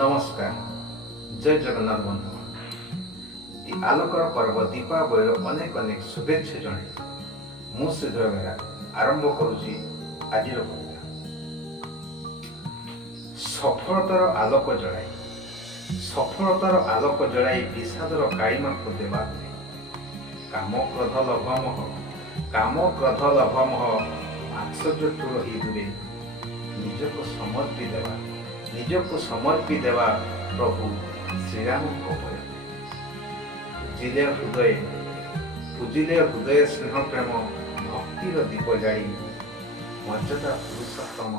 नमस्कार जय जगन्नाथ बंधु आलोकर पर्व दीपावली अनेक अनेक शुभेच्छा जन मु श्रीधर बेहरा आरंभ करुच्ची आज कविता। सफलतार आलोक जड़ाई सफलतार आलोक जड़ाई विषादर कालिमा को देवा काम क्रोध लभमह आश्चर्य रही दूरे निजको समर्पी देवा प्रभु श्रीराम को पूजिले हृदय स्नेह प्रेम भक्तिर दीप जाई मर्यादा पुरुषोत्तम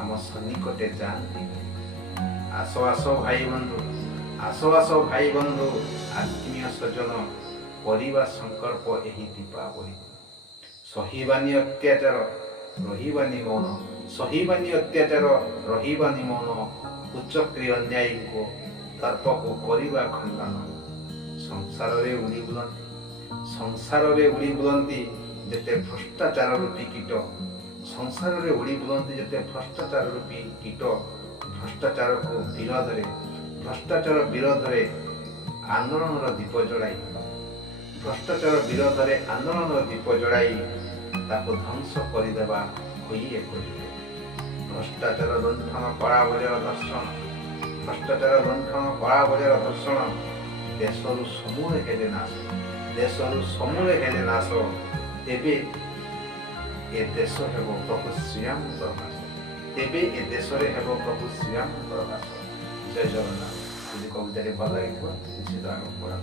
आम सन्निकटे जाती। आस आस भाई बंधु आत्मीय स्वजन परिवार संकल्प एही दीपावली सहीबानी अत्याचार रहीबानी मौन उच्चक्री अन्यायी को तर्प को करिबा खंडन संसार रे उड़ी बुलंती जेते भ्रष्टाचार रूपी कीट भ्रष्टाचार विरोध रे आंदोलन दीप जड़ाई ताको ध्वंस करदेवा भ्रष्टाचार लुंठन कलाबजार दर्शन देशरु समूले हेले नाश तेबे ए देश हेबो प्रभु श्रीराम प्रकाश। जय जगन्नाथ। कविता भल लगे निश्चित आगे पढ़ा।